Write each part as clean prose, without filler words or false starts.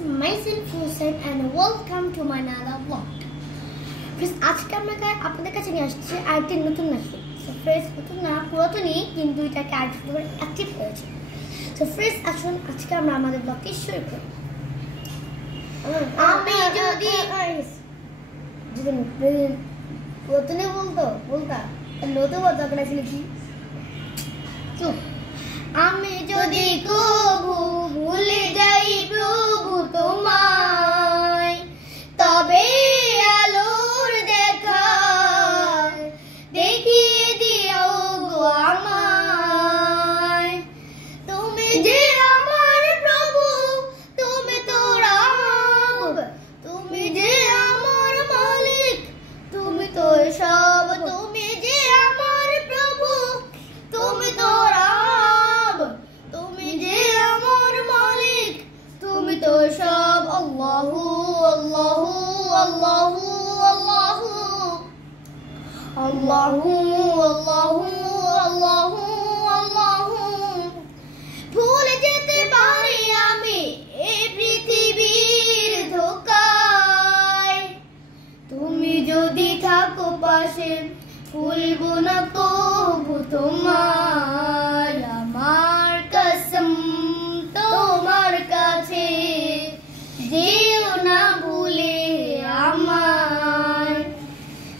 myself Hussein and welcome to my another vlog. Friends, আজকে আমরা আপনাদের কাছে নিয়ে আসছি আরেকটি নতুন মেশিন। সো ফ্রেন্ডস, নতুন না পুরাতনই, কিন্তু এটাকে আরেকটু অ্যাক্টিভ হয়েছে। সো ফ্রেন্ডস, আসুন আজকে আমরা আমাদের ব্লগটি শুরু করি। আমি যদি পুরাতনে বলতা নতুন কথা বলেছিল কি চুপ। আমি যদি কবু ভুলে যাই প্রভু তোমায়, তবে আলোর দেখা দেখিয়ে দিও গো আমায়। তুমি যে আমার প্রভু, তুমি তো রব, তুমি যে আমার মালিক, তুমি তো সব। তুমি যে আমার প্রভু, তুমি তো রব, তুমি যে আমার মালিক, তুমি তো সব। আল্লাহু আল্লাহু আল্লাহু আল্লাহু আল্লাহু আল্লাহু আল্লাহু আল্লাহু। ভুলে যেতে পারি আমি এই পৃথিবীর ধোকায়, তুমি যদি থাকো পাশে ভুলবো না কবু তোমায়। আমার কসম তোমার কাছে, যেও না ভুলে আমায়।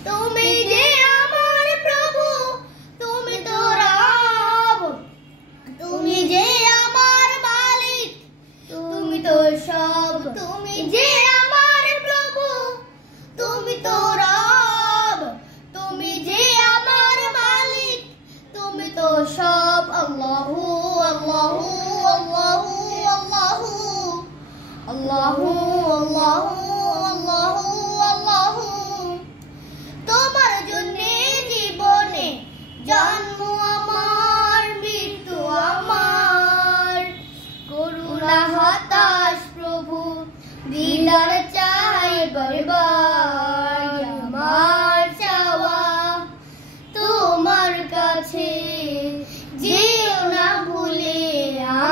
তুমি যে আমার প্রভু, তুমি তো রব, তুমি যে আমার মালিক, তুমি তো সব। তুমি যে আমার প্রভু, তুমি তো রব, তুমি যে আমার মালিক, তুমি তো সব। আল্লাহু আল্লাহু আল্লাহু আল্লাহু আল্লাহু আল্লাহু আল্লাহু আল্লাহু। তোমার জন্য জীবনে জন্ম আমার, মৃত্যু আমার। করুণা হতাশ প্রভু, দিদার চাই বারবার। আমার চাওয়া তোমার কাছে, যেও না ভুলে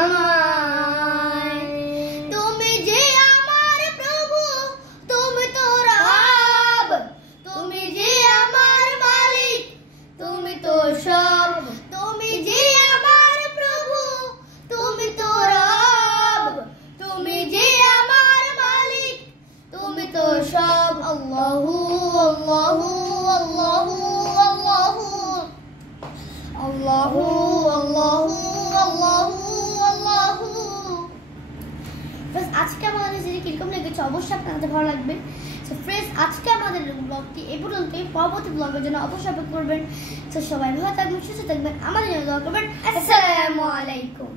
আমায়। তুমি যে আমার প্রভু, তুমি তো রব, তুমি যে আমার মালিক, তুমি তো সব। তুমি যে আমার প্রভু, তুমি তো রব, তুমি যে আমার মালিক, তুমি তো সব। আল্লাহু আল্লাহু আল্লাহু আল্লাহু আল্লাহু আল্লাহু আল্লাহু আল্লাহু। ফ্রেন্ডস, আজকে আমাদের যদি কিরকম লেগেছে অবশ্যই আপনাদের ভালো লাগবে। সো ফ্রেন্ডস, আজকে আমাদের ব্লগটি এই পর্যন্তই। পরবর্তী ব্লগের জন্য অবশ্যই অপেক্ষা করবেন। তো সবাই ভালো থাকবেন, সুস্থ থাকবেন, আমাদের জন্য দোয়া করবেন। আসসালামু আলাইকুম।